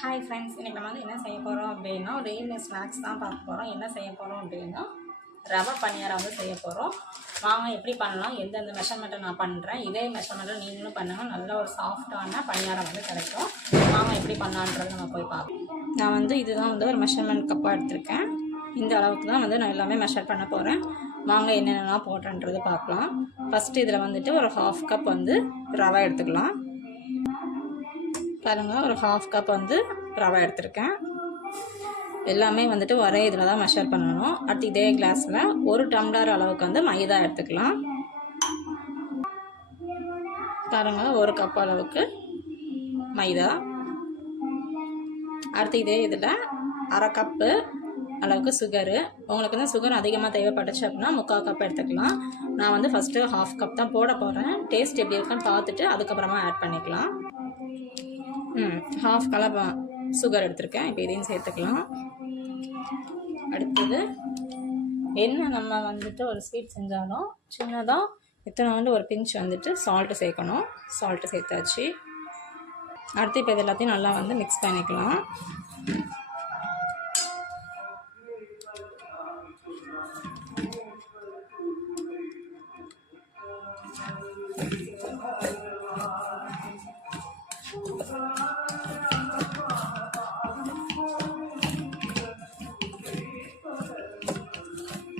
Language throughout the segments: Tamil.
ஹாய் ஃப்ரெண்ட்ஸ், இன்றைக்கி நம்ம வந்து என்ன செய்ய போகிறோம் அப்படின்னா ஒரு ஈவினிங் ஸ்நாக்ஸ் தான் பார்க்க போகிறோம். என்ன செய்ய போகிறோம் அப்படின்னா ரவை பணியாரம் வந்து செய்ய போகிறோம். வாங்க எப்படி பண்ணலாம், எந்தெந்த மெஷர்மெண்ட்டை நான் பண்ணுறேன், இதே மெஷர்மெண்ட்டை நீங்களும் பண்ணுங்கள். நல்ல ஒரு சாஃப்டான பணியாரம் வந்து கிடைக்கும். வாங்க எப்படி பண்ணலான்றது நம்ம போய் பார்ப்போம். நான் வந்து இதுதான் வந்து ஒரு மெஷர்மெண்ட் கப்பாக எடுத்திருக்கேன். இந்த அளவுக்கு தான் வந்து நான் எல்லாமே மெஷர் பண்ண போகிறேன். வாங்க என்னென்னலாம் போட்டேன்றது பார்க்கலாம். ஃபஸ்ட்டு இதில் வந்துட்டு ஒரு 1/2 கப் வந்து ரவை எடுத்துக்கலாம். பாருங்கள், ஒரு 1/2 கப் வந்து ரவை எடுத்திருக்கேன். எல்லாமே வந்துட்டு ஒரே இதில் தான் மெஷர் பண்ணணும். அடுத்து இதே கிளாஸில் 1 டம்ளர் அளவுக்கு வந்து மைதா எடுத்துக்கலாம். பாருங்கள், 1 கப் அளவுக்கு மைதா. அடுத்து இதே இதில் 1/2 கப்பு அளவுக்கு சுகரு. உங்களுக்கு வந்து சுகர் அதிகமாக தேவைப்பட்டுச்சு அப்படின்னா 3/4 கப் எடுத்துக்கலாம். நான் வந்து ஃபஸ்ட்டு 1/2 கப் தான் போட போகிறேன். டேஸ்ட் எப்படி இருக்குன்னு பார்த்துட்டு அதுக்கப்புறமா ஆட் பண்ணிக்கலாம். 1/2 கப் சுகர் எடுத்திருக்கேன். இப்போ இதையும் சேர்த்துக்கலாம். அடுத்தது என்ன, நம்ம வந்துட்டு ஒரு ஸ்வீட் செஞ்சாலும் சின்னதாக எத்தனை வந்து ஒரு பிஞ்ச் வந்துட்டு சால்ட்டு சேர்க்கணும். சால்ட்டு சேர்த்தாச்சு. அடுத்து இப்போ இது எல்லாத்தையும் நல்லா வந்து மிக்ஸ் பண்ணிக்கலாம்.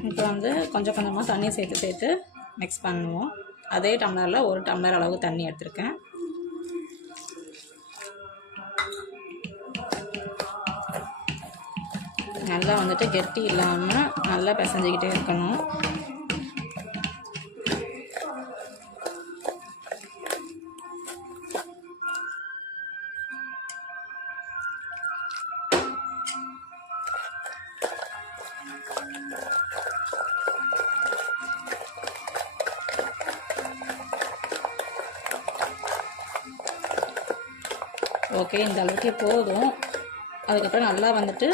இப்போ வந்து கொஞ்சம் கொஞ்சமாக தண்ணி சேர்த்து மிக்ஸ் பண்ணுவோம். அதே டம்ளரில் 1 டம்ளர் அளவு தண்ணி எடுத்திருக்கேன். நல்லா வந்துட்டு கெட்டி இல்லாமல் நல்லா பிசைஞ்சிக்கிட்டே இருக்கணும். ஓகே, இந்த அளவுக்கு போதும். அதுக்கப்புறம் நல்லா வந்துட்டு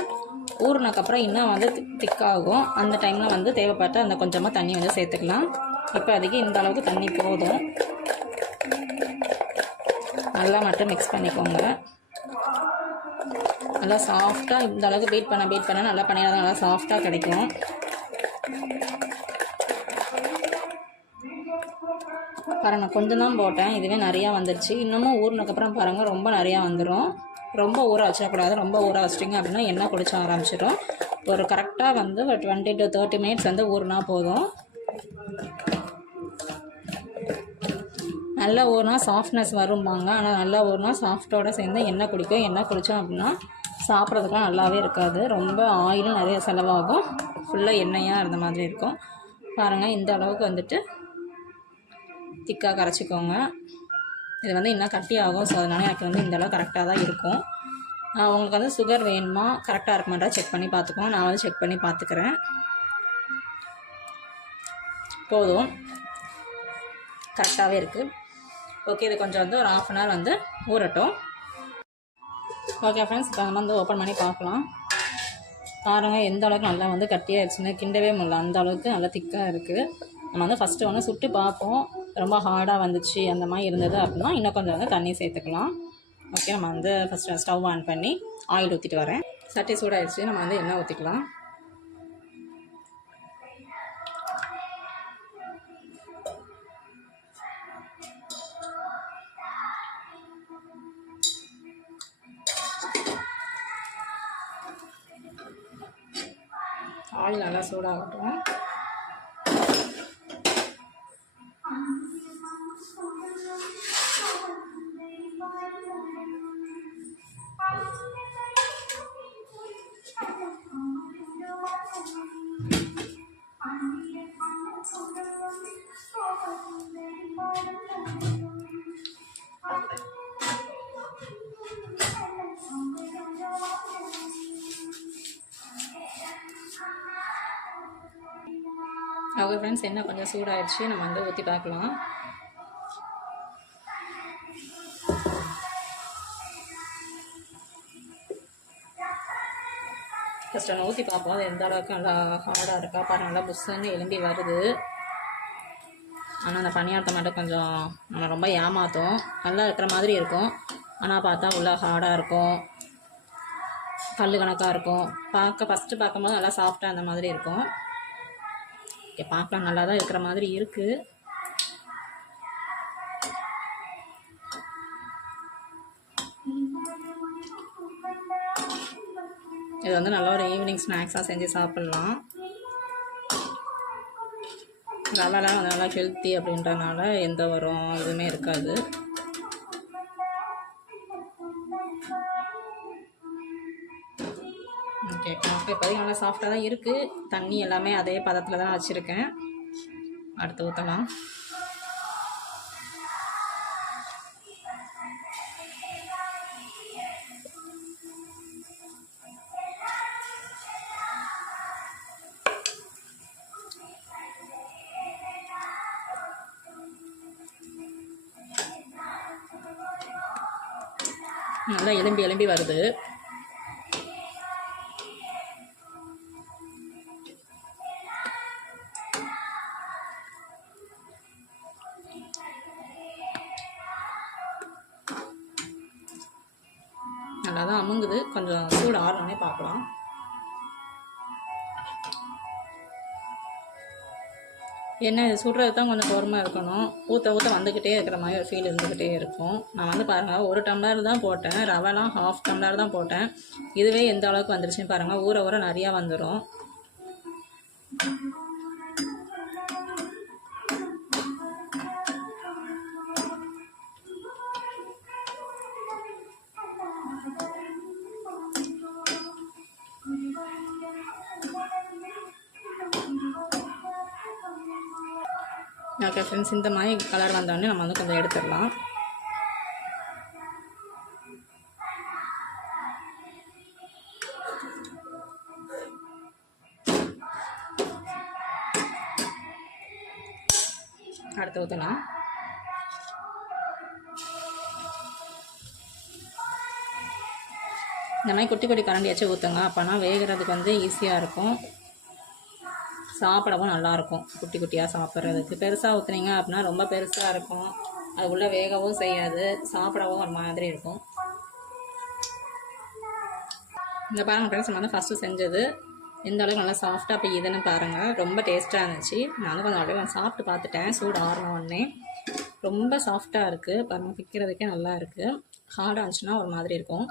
ஊறினக்கப்புறம் இன்னும் வந்து திக்காகும். அந்த டைமில் வந்து தேவைப்பட்ட அந்த கொஞ்சமாக தண்ணி வந்து சேர்த்துக்கலாம். இப்போ அதுக்கு இந்த அளவுக்கு தண்ணி போதும். நல்லா மட்டும் மிக்ஸ் பண்ணிக்கோங்க. நல்லா சாஃப்டாக இந்த அளவுக்கு பீட் பண்ண நல்லா பண்ணினா நல்லா சாஃப்டாக கிடைக்கும். பாருங்கள், கொஞ்சம் தான் போட்டேன், இதுவே நிறையா வந்துடுச்சு. இன்னமும் ஊறினதுக்கப்புறம் பாருங்கள் ரொம்ப நிறையா வந்துடும். ரொம்ப ஊற வச்சிடக்கூடாது. ரொம்ப ஊற வச்சிட்டிங்க அப்படின்னா எண்ணெய் குடிச்ச ஆரம்பிச்சிடும். ஒரு கரெக்டாக வந்து ஒரு 20 to 30 மினிட்ஸ் வந்து ஊறினா போதும். நல்லா ஊறினா சாஃப்ட்னஸ் வரும்பாங்க. ஆனால் நல்லா ஊறினா சாஃப்டோடு சேர்ந்து எண்ணெய் குடிக்கும். எண்ணெய் குடித்தோம் அப்படின்னா சாப்பிட்றதுக்குலாம் நல்லாவே இருக்காது. ரொம்ப ஆயிலும் நிறைய செலவாகும். ஃபுல்லாக எண்ணெயாக இருந்த மாதிரி இருக்கும். பாருங்கள், இந்த அளவுக்கு வந்துட்டு திக்காக கரைச்சிக்கோங்க. இது வந்து இன்னும் கட்டி ஆகும். ஸோ அதனால் எனக்கு வந்து இந்தளவு கரெக்டாக தான் இருக்கும். உங்களுக்கு வந்து சுகர் வேணுமா, கரெக்டாக இருக்குமாட்டா செக் பண்ணி பார்த்துக்கோங்க. நான் வந்து செக் பண்ணி பார்த்துக்கிறேன். போதும், கரெக்டாகவே இருக்குது. ஓகே, இது கொஞ்சம் வந்து ஒரு 1/2 அன் ஹவர் வந்து ஊறட்டும். ஓகே ஃப்ரெண்ட்ஸ், இப்போ நம்ம வந்து ஓப்பன் பண்ணி பார்க்கலாம். பாருங்கள், எந்த அளவுக்கு நல்லா வந்து கட்டியாகிடுச்சுன்னு கிண்டவே முடியல. அந்த அளவுக்கு நல்லா திக்காக இருக்குது. நம்ம வந்து ஃபஸ்ட்டு ஒன்று சுட்டு பார்ப்போம். ரொம்ப ஹார்டாக வந்துச்சு அந்த மாதிரி இருந்தது அப்படின்னா இன்னும் கொஞ்சம் வந்து தண்ணி சேர்த்துக்கலாம். ஓகே, நம்ம வந்து ஃபஸ்ட்டு ஸ்டவ் ஆன் பண்ணி ஆயில் ஊற்றிட்டு வரேன். சட்டி சூடாகிடுச்சு. நம்ம வந்து எண்ணெய் ஊற்றிக்கலாம். ஆயில் நல்லா சூடாகட்டும். ஓகே ஃப்ரெண்ட்ஸ், என்ன கொஞ்சம் சூடாகிடுச்சு. நம்ம வந்து ஊற்றி பார்க்கலாம். ஃபஸ்ட் ஒன்று ஊற்றி பார்ப்போம். அது எந்த அளவுக்கு நல்லா ஹார்டாக இருக்கா பாருங்கள். நல்லா புஷ்ஷுன்னு எலும்பி வருது. ஆனால் அந்த பணியாரத்தை மட்டும் கொஞ்சம் நம்ம ரொம்ப ஏமாற்றும். நல்லா இருக்கிற மாதிரி இருக்கும், ஆனால் பார்த்தா உள்ள ஹார்டாக இருக்கும். கல் கணக்காக இருக்கும். ஃபஸ்ட்டு பார்க்கும்போது நல்லா சாஃப்டாக அந்த மாதிரி இருக்கும். ஓகே, பார்க்கலாம் நல்லா தான் இருக்கிற மாதிரி இருக்குது. இது வந்து நல்ல ஒரு ஈவினிங் ஸ்நாக்ஸாக செஞ்சு சாப்பிட்லாம். ரவைலாம் வந்து நல்லா ஹெல்த்தி அப்படின்றனால எந்த ஒரு இதுவுமே இருக்காது. ஓகே, இப்போதைக்கு நல்லா சாஃப்டாக தான் இருக்குது. தண்ணி எல்லாமே அதே பதத்தில் தான் வச்சுருக்கேன். அடுத்து ஊற்றலாம். நல்லா எலும்பி வருது. நல்லா தான் அமுங்குது. கொஞ்சம் சூடு ஆறணுன்னே பார்க்கலாம். என்ன இது சுடுறது தான் கொஞ்சம் பொறுமை இருக்கணும். ஊற்ற வந்துக்கிட்டே இருக்கிற மாதிரி ஒரு ஃபீல் இருந்துக்கிட்டே இருக்கும். நான் வந்து பாருங்கள் 1 டம்ளர் தான் போட்டேன். ரவைலாம் 1/2 டம்ளர் தான் போட்டேன். இதுவே எந்த அளவுக்கு வந்துருச்சுன்னு பாருங்கள். ஊற நிறையா வந்துடும். ஓகே ஃப்ரெண்ட்ஸ், இந்த மாதிரி கலர் வந்தோடனே நம்ம வந்து கொஞ்சம் எடுத்துடலாம். அடுத்து ஊற்றலாம். இந்த மாதிரி குட்டி கரண்டி வச்சு ஊற்றுங்க. அப்போனா வேகிறதுக்கு வந்து ஈஸியாக இருக்கும், சாப்பிடவும் நல்லாயிருக்கும். குட்டியாக சாப்பிட்றதுக்கு. பெருசாக ஊற்றுனீங்க அப்படின்னா ரொம்ப பெருசாக இருக்கும், அது உள்ளே வேகவும் செய்யாது, சாப்பிடவும் ஒரு மாதிரி இருக்கும். இந்த பாருங்கள் ஃப்ரெண்ட்ஸ், நம்ம வந்து ஃபஸ்ட்டு செஞ்சது எந்த அளவுக்கு நல்லா சாஃப்டாக இப்போ இதுன்னு பாருங்கள். ரொம்ப டேஸ்ட்டாக இருந்துச்சு. நான் வந்து கொஞ்சம் அப்படியே சாப்பிட்டு பார்த்துட்டேன். சூடு ஆறின உடனே ரொம்ப சாஃப்டாக இருக்குது பாருங்கள். பிக்கிறதுக்கே நல்லா இருக்குது. ஹார்டாக இருந்துச்சுன்னா ஒரு மாதிரி இருக்கும்.